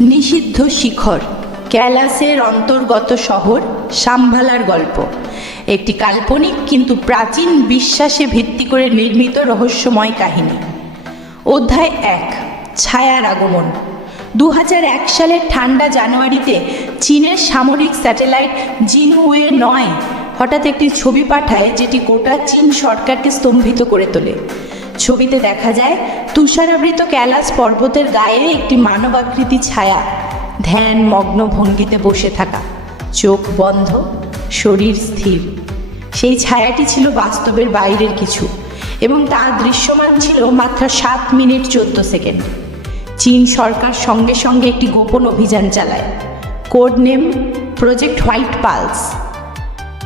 নিষিদ্ধ শিখর, ক্যালাসের অন্তর্গত শহর সাম্ভালার গল্প। একটি কাল্পনিক কিন্তু প্রাচীন বিশ্বাসে ভিত্তি করে নির্মিত রহস্যময় কাহিনী। অধ্যায় এক, ছায়ার আগমন। দু এক সালের ঠান্ডা জানুয়ারিতে চীনের সামরিক স্যাটেলাইট জিনহুয়ে নয় হঠাৎ একটি ছবি পাঠায় যেটি গোটা চীন সরকারকে স্তম্ভিত করে তোলে। ছবিতে দেখা যায়, তুষারাবৃত ক্যালাস পর্বতের গায়ে একটি মানবাকৃতি ছায়া, ধ্যান মগ্ন ভঙ্গিতে বসে থাকা। চোখ বন্ধ, শরীর স্থির। সেই ছায়াটি ছিল বাস্তবের বাইরের কিছু এবং তা দৃশ্যমান ছিল মাত্র সাত মিনিট চোদ্দ সেকেন্ড। চীন সরকার সঙ্গে সঙ্গে একটি গোপন অভিযান চালায়। Code name project white pulse.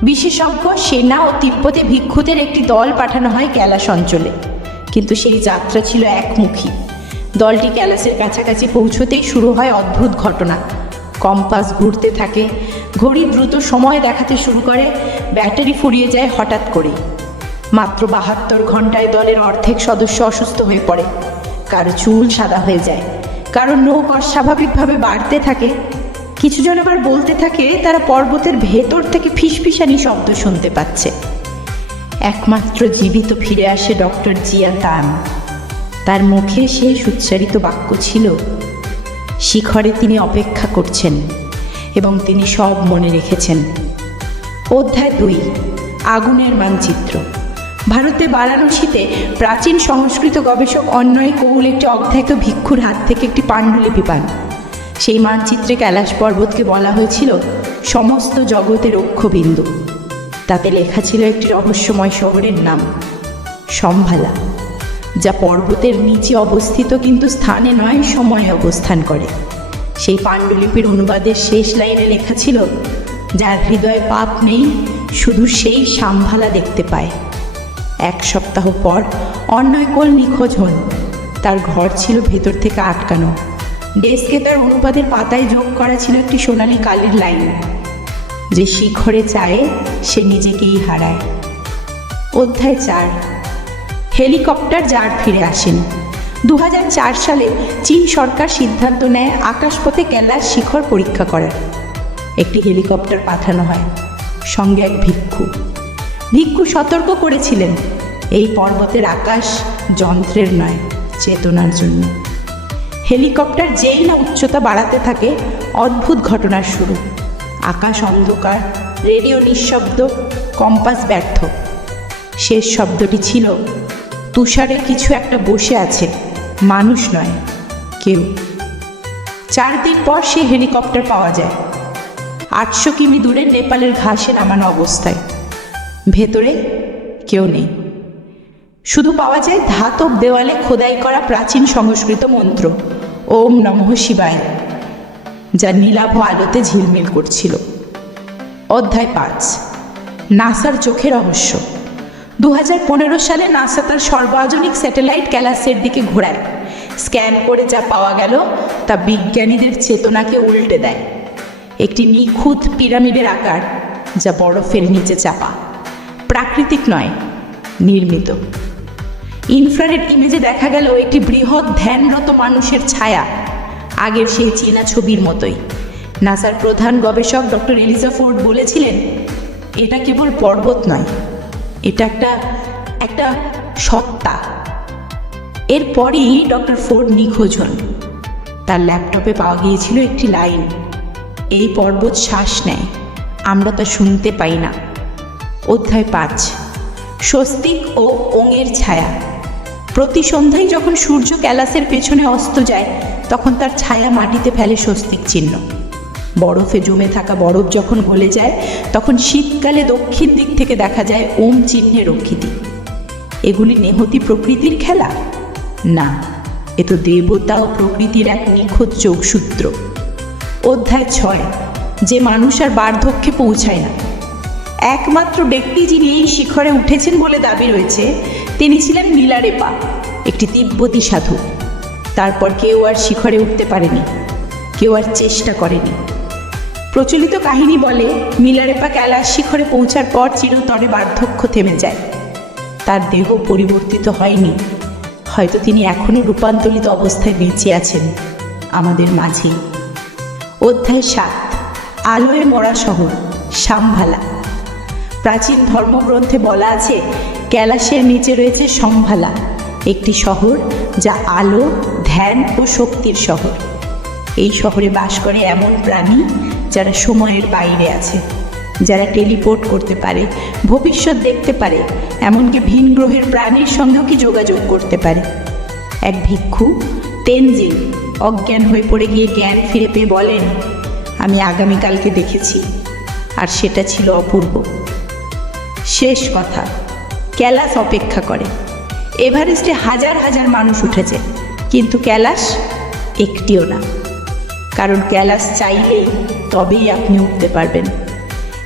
বিশেষজ্ঞ, সেনা ও তিব্বতে ভিক্ষুদের একটি দল পাঠানো হয় ক্যালাস অঞ্চলে। কিন্তু সেই যাত্রা ছিল একমুখী। দলটি ক্যালাসের কাছাকাছি পৌঁছতেই শুরু হয় অদ্ভুত ঘটনা। কম্পাস ঘুরতে থাকে, ঘড়ি দ্রুত সময় দেখাতে শুরু করে, ব্যাটারি ফুরিয়ে যায় হঠাৎ করেই। মাত্র বাহাত্তর ঘন্টায় দলের অর্ধেক সদস্য অসুস্থ হয়ে পড়ে। কারও চুল সাদা হয়ে যায়, কারও নৌক অস্বাভাবিকভাবে বাড়তে থাকে। কিছুজন আবার বলতে থাকে, তারা পর্বতের ভেতর থেকে ফিসফিসানি শব্দ শুনতে পাচ্ছে। একমাত্র জীবিত ফিরে আসে ডক্টর জিয়া তান তার মুখে শেষ উচ্চারিত বাক্য ছিল, শিখরে তিনি অপেক্ষা করছেন এবং তিনি সব মনে রেখেছেন। অধ্যায় দুই, আগুনের মানচিত্র। ভারতে বারাণসীতে প্রাচীন সংস্কৃত গবেষক অন্যয় কৌল একটি অধ্যায়ক ভিক্ষুর হাত থেকে একটি পাণ্ডুলিপি পান। সেই মানচিত্রে কৈলাস পর্বতকে বলা হয়েছিল, সমস্ত জগতের অক্ষবিন্দু তাতে লেখা ছিল একটি রহস্যময় শহরের নাম, সম্ভালা, যা পর্বতের নিচে অবস্থিত কিন্তু স্থানে নয়, সময়ে অবস্থান করে। সেই পাণ্ডুলিপির অনুবাদের শেষ লাইনে লেখা ছিল, যার হৃদয়ে পাপ নেই, শুধু সেই সাম্ভালা দেখতে পায়। এক সপ্তাহ পর অন্যয়কোল নিখোঁজ হন। তার ঘর ছিল ভেতর থেকে আটকানো। ডেস্কে তার অনুপাদের পাতায় যোগ করা ছিল একটি সোনালি কালির লাইন। যে শিখরে চায়, সে নিজেকেই হারায়। অধ্যায় চার। হেলিকপ্টার যার ফিরে আসেন। দু হাজার চার সালে চীন সরকার সিদ্ধান্ত নেয়, আকাশপথে ক্যালাস শিখর পরীক্ষা করার। একটি হেলিকপ্টার পাঠানো হয়। সঙ্গে এক ভিক্ষু। ভিক্ষু সতর্ক করেছিলেন, এই পর্বতের আকাশ যন্ত্রের নয়, চেতনার জন্য। হেলিকপ্টার যেই না উচ্চতা বাড়াতে থাকে, অদ্ভুত ঘটনার শুরু। আকাশ অন্ধকার, রেডিও নিঃশব্দ, কম্পাস ব্যর্থ। শেষ শব্দটি ছিল, তুষারে কিছু একটা বসে আছে, মানুষ নয়, কেউ। চার দিন পর সে হেলিকপ্টার পাওয়া যায়। আটশো কিমি দূরে নেপালের ঘাসে নামানো অবস্থায়। ভেতরে কেউ নেই। শুধু পাওয়া যায় ধাতব দেওয়ালে খোদাই করা প্রাচীন সংস্কৃত মন্ত্র, ওম নমঃ শিবায়। যা নীলাভ আলোতে ঝিলমিল করছিল। অধ্যায় পাঁচ। নাসার চোখে রহস্য। দু হাজার পনেরো সালে নাসা তার সর্বাধুনিক স্যাটেলাইট ক্যালাসের দিকে ঘোরায়। স্ক্যান করে যা পাওয়া গেল, তা বিজ্ঞানীদের চেতনাকে উল্টে দেয়। একটি নিখুঁত পিরামিডের আকার, যা বরফের নিচে চাপা। প্রাকৃতিক নয়, নির্মিত। ইনফ্রারেড ইমেজে দেখা গেল একটি বৃহৎ ধ্যানরত মানুষের ছায়া। আগের সেই চীনা ছবির মতোই। নাসার প্রধান গবেষক ডক্টর এলিজা ফোর্ড বলেছিলেন, এটা কেবল পর্বত নয়, এটা একটা একটা সত্তা। এরপরই ডক্টর ফোর্ড নিখোঁজ হন। তার ল্যাপটপে পাওয়া গিয়েছিল একটি লাইন, এই পর্বত শ্বাস নেয়, আমরা তা শুনতে পাই না। অধ্যায় পাঁচ, স্বস্তিক ও ওঙের ছায়া। প্রতি সন্ধ্যায় যখন সূর্য ক্যালাসের পেছনে অস্ত যায় তখন তার ছায়া মাটিতে ফেলে স্বস্তিক চিহ্ন। বরফে জমে থাকা বরফ যখন গলে যায়, তখন শীতকালে দক্ষিণ দিক থেকে দেখা যায় ওম চিহ্নের রক্ষিতি এগুলি নেহতি প্রকৃতির খেলা? না, এ তো দেবতা ও প্রকৃতির এক নিখোঁজ যোগসূত্র অধ্যায় ছয়, যে মানুষ আর বার্ধক্যে পৌঁছায় না। একমাত্র ব্যক্তি যিনি এই শিখরে উঠেছেন বলে দাবি রয়েছে, তিনি ছিলেন মিলারেপা একটি তিব্বতী সাধু। তারপর কেউ আর শিখরে উঠতে পারেনি, কেউ আর চেষ্টা করেনি। প্রচলিত কাহিনী বলে, মিলারেপা ক্যালাস শিখরে পৌঁছার পর চিরতরে বার্ধক্য থেমে যায়। তার দেহ পরিবর্তিত হয়নি। হয়তো তিনি এখনও রূপান্তরিত অবস্থায় বেঁচে আছেন আমাদের মাঝে। অধ্যায় সাত, আলোয় মরা শহর, সাম্ভালা। প্রাচীন ধর্মগ্রন্থে বলা আছে, ক্যালাসের নিচে রয়েছে সম্ভালা, একটি শহর যা আলো ধ্যান ও শক্তির শহর। এই শহরে বাস করে এমন প্রাণী যারা সময়ের বাইরে আছে, যারা টেলিপোর্ট করতে পারে, ভবিষ্যৎ দেখতে পারে, এমনকি ভিন গ্রহের প্রাণীর সঙ্গেও কি যোগাযোগ করতে পারে। এক ভিক্ষু তেনজিন অজ্ঞান হয়ে পড়ে গিয়ে জ্ঞান ফিরে পেয়ে বলেন, আমি আগামীকালকে দেখেছি, আর সেটা ছিল অপূর্ব। শেষ কথা, ক্যালাস অপেক্ষা করে। এভারেস্টে হাজার হাজার মানুষ উঠেছে। কিন্তু ক্যালাস একটিও না। কারণ ক্যালাস চাইলেই তবেই আপনি উঠতে পারবেন।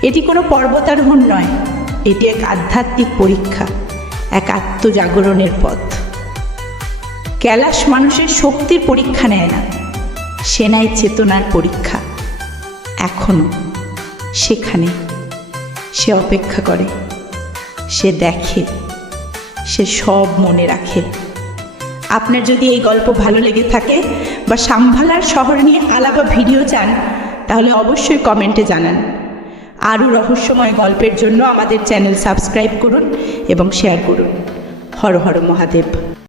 এটি কোনো পর্বতারোহণ নয়, এটি এক আধ্যাত্মিক পরীক্ষা, এক আত্মজাগরণের পথ। ক্যালাস মানুষের শক্তির পরীক্ষা নেয় না সে নেয় চেতনার পরীক্ষা। এখনও সেখানে সে অপেক্ষা করে, সে দেখে, সে সব মনে রাখে। আপনার যদি এই গল্প ভালো লেগে থাকে বা সাম্ভালার শহর নিয়ে আলাদা ভিডিও চান, তাহলে অবশ্যই কমেন্টে জানান। আরও রহস্যময় গল্পের জন্য আমাদের চ্যানেল সাবস্ক্রাইব করুন এবং শেয়ার করুন। হর হর মহাদেব।